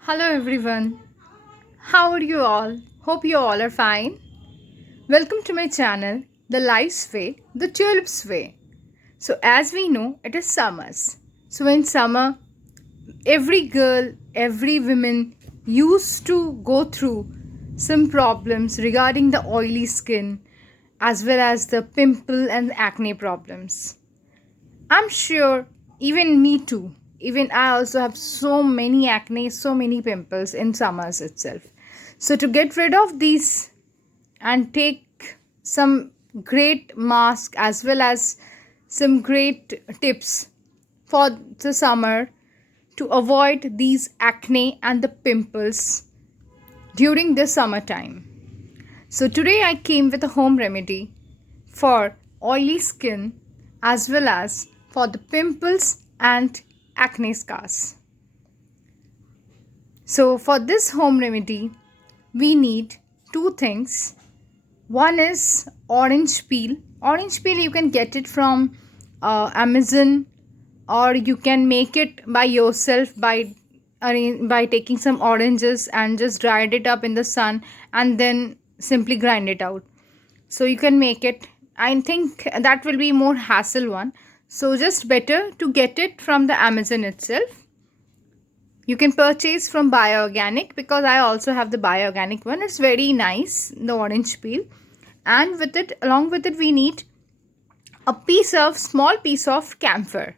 Hello everyone. How are you all? Hope you all are fine. Welcome to my channel, The Life's Way, The Tulip's Way. So as we know, it is summers. So in summer, every girl, every woman used to go through some problems regarding the oily skin as well as the pimple and acne problems. I'm sure even me too. Even I also have so many acne, so many pimples in summers itself. So to get rid of these and take some great mask as well as some great tips for the summer to avoid these acne and the pimples during the summertime. So today I came with a home remedy for oily skin as well as for the pimples and acne scars. So for this home remedy, we need two things. One is orange peel. Orange peel you can get it from Amazon, or you can make it by yourself by taking some oranges and just dried it up in the sun and then simply grind it out. So you can make it. I think that will be more hassle one. So just better to get it from the Amazon itself. You can purchase from Bioorganic because I also have the Bioorganic one. It's very nice, the orange peel. And with it, along with it, we need a small piece of camphor.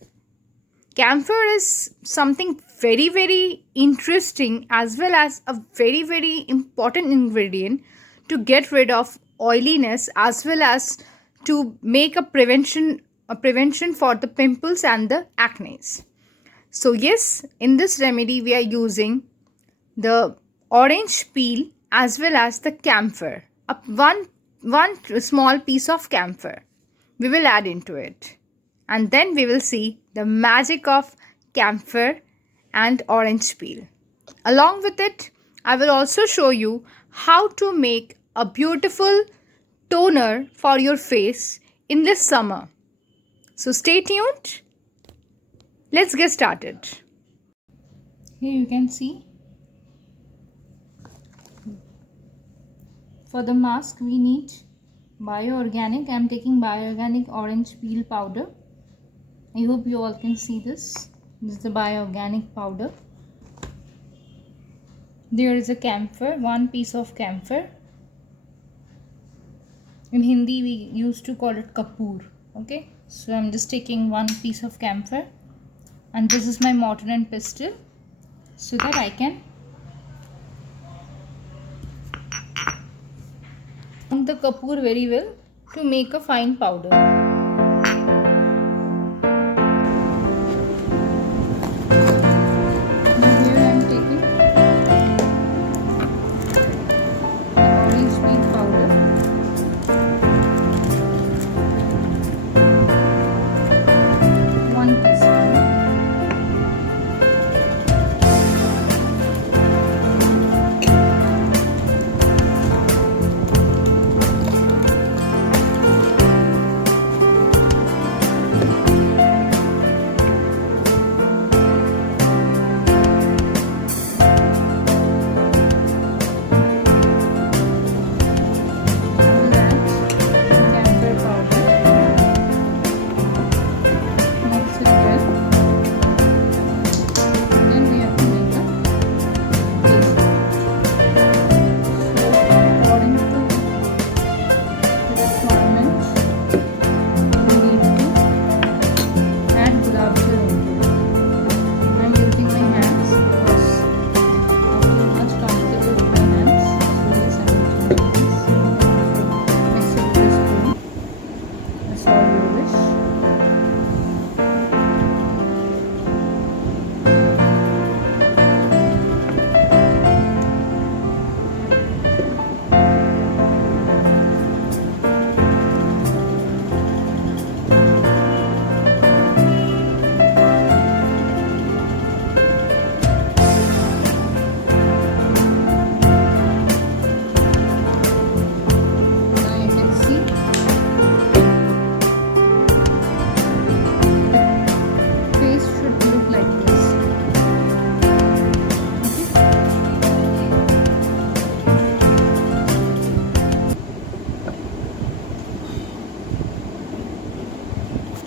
Camphor is something very interesting as well as a very important ingredient to get rid of oiliness as well as to make a prevention for the pimples and the acne. So yes, in this remedy we are using the orange peel as well as the camphor. One small piece of camphor we will add into it, and then we will see the magic of camphor and orange peel. Along with it, I will also show you how to make a beautiful toner for your face in this summer. So stay tuned. Let's get started. Here you can see, for the mask we need Bioorganic. I am taking Bioorganic orange peel powder. I hope you all can see this. This is the Bioorganic powder. There is a camphor, one piece of camphor. In Hindi we used to call it kapoor. Okay, so I'm just taking one piece of camphor, and this is my mortar and pestle so that I can the kapoor very well to make a fine powder. Now here I am taking orange peel powder. One teaspoon.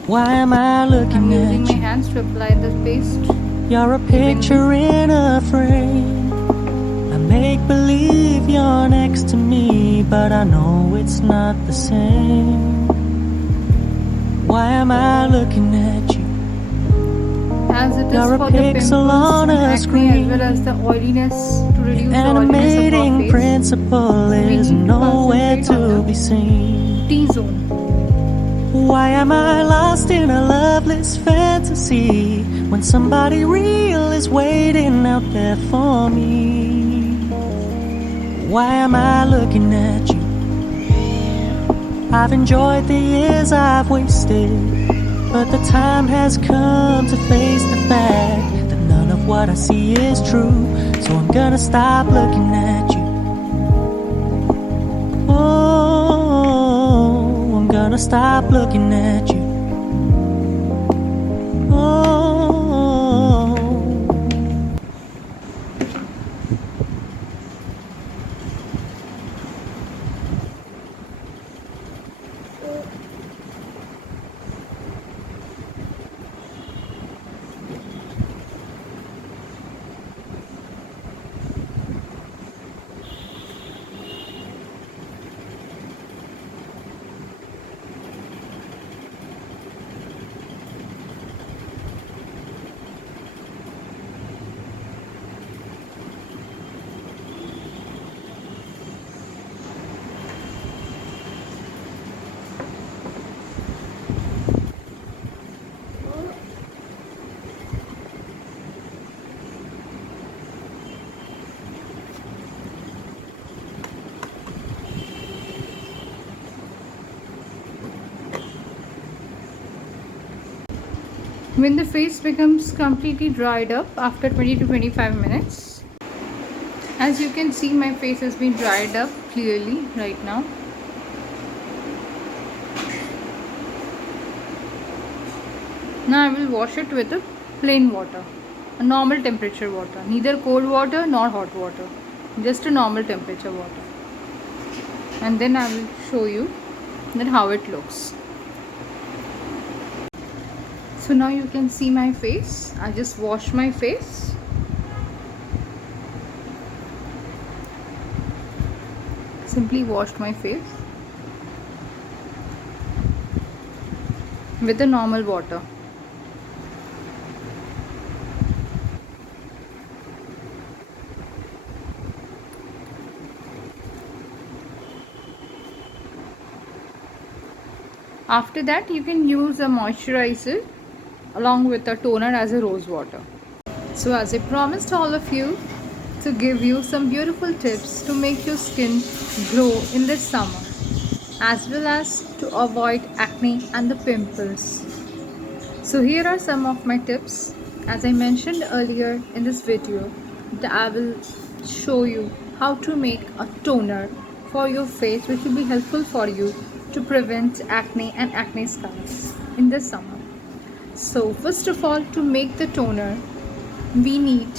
Why am I I'm looking using at my you? hands to apply the paste. You're a picture in a frame. I make believe you're next to me, but I know it's not the same. Why am I looking at you? As it is You're a for the pimples pixel on and a acne as screen. well as the oiliness, to reduce Your the oiliness of our animating face, principle we is need to nowhere concentrate on to the be seen. T-zone. Why am I lost in a loveless fantasy when somebody real is waiting out there for me? Why am I looking at you? I've enjoyed the years I've wasted, but the time has come to face the fact that none of what I see is true. So I'm gonna stop looking at you. Oh, I'm gonna stop looking at you. Oh, When the face becomes completely dried up after 20 to 25 minutes, as you can see, my face has been dried up clearly right now. Now I will wash it with a plain water, a normal temperature water, neither cold water nor hot water, just a normal temperature water. And then I will show you that how it looks. So now you can see my face. I just washed my face. Simply washed my face with the normal water. After that, you can use a moisturizer along with a toner as a rose water. So as I promised all of you to give you some beautiful tips to make your skin glow in this summer, as well as to avoid acne and the pimples. So here are some of my tips. As I mentioned earlier in this video, that I will show you how to make a toner for your face which will be helpful for you to prevent acne and acne scars in the summer. So first of all, to make the toner, we need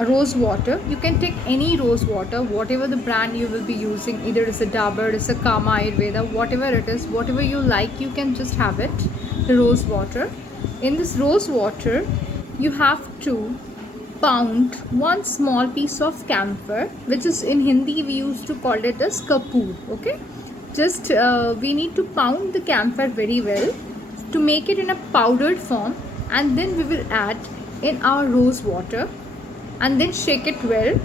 rose water. You can take any rose water, whatever the brand you will be using, either it's a Dabur, it's a Kama Ayurveda, whatever it is, whatever you like, you can just have it, the rose water. In this rose water, you have to pound one small piece of camphor, which is in Hindi we used to call it as kapoor. Okay, just we need to pound the camphor very well to make it in a powdered form, and then we will add in our rose water and then shake it well,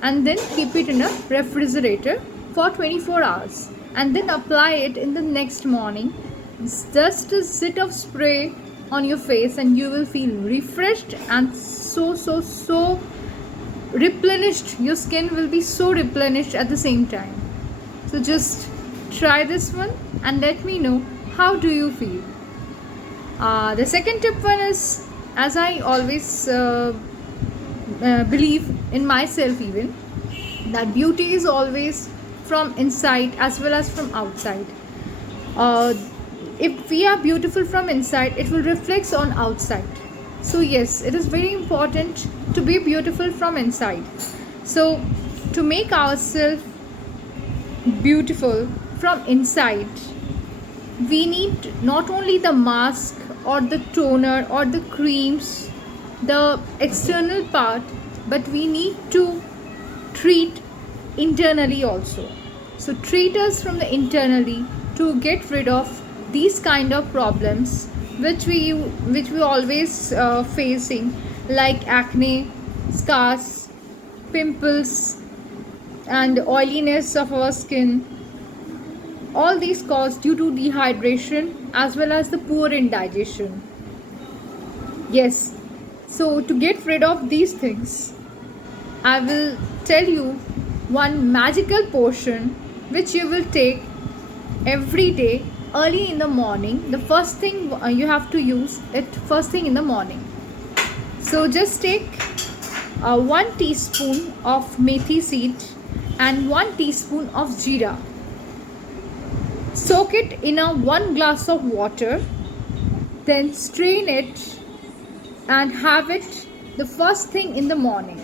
and then keep it in a refrigerator for 24 hours, and then apply it in the next morning. Just a zit of spray on your face and you will feel refreshed and so replenished. Your skin will be so replenished at the same time. So just try this one and let me know how do you feel. The second tip one is, as I always believe in myself even, that beauty is always from inside as well as from outside. If we are beautiful from inside, it will reflect on outside. So yes, it is very important to be beautiful from inside. So to make ourselves beautiful from inside, we need not only the mask or the toner or the creams, the external part, but we need to treat internally also. So treat us from the internally to get rid of these kind of problems which we always facing, like acne, scars, pimples, and oiliness of our skin. All these caused due to dehydration as well as the poor indigestion. Yes, so to get rid of these things, I will tell you one magical potion which you will take every day early in the morning. The first thing you have to use it first thing in the morning. So just take 1 teaspoon of methi seed and 1 teaspoon of jeera. Soak it in a 1 glass of water, then strain it and have it the first thing in the morning.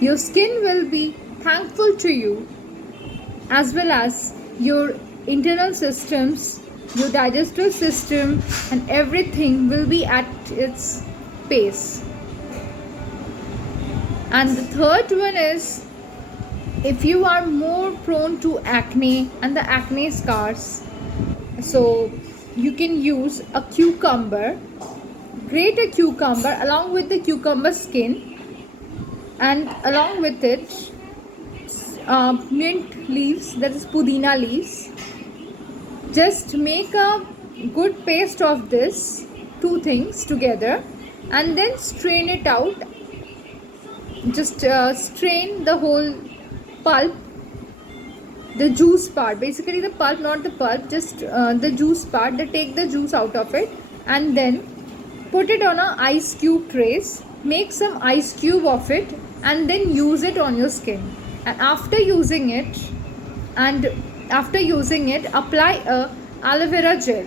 Your skin will be thankful to you, as well as your internal systems, your digestive system, and everything will be at its pace. And the third one is, if you are more prone to acne and the acne scars, so you can use a cucumber. Grate a cucumber along with the cucumber skin, and along with it mint leaves, that is pudina leaves. Just make a good paste of this two things together and then strain it out. Just strain the whole pulp, the juice part, basically the pulp, not the pulp, just the juice part. They take the juice out of it and then put it on a ice cube trays. Make some ice cube of it and then use it on your skin. And after using it, apply a aloe vera gel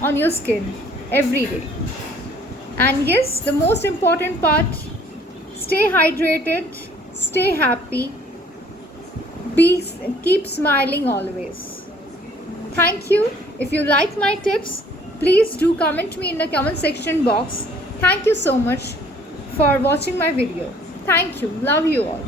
on your skin every day. And yes, the most important part, stay hydrated, stay happy, keep smiling always. Thank you. If you like my tips, please do comment me in the comment section box. Thank you so much for watching my video. Thank you. Love you all.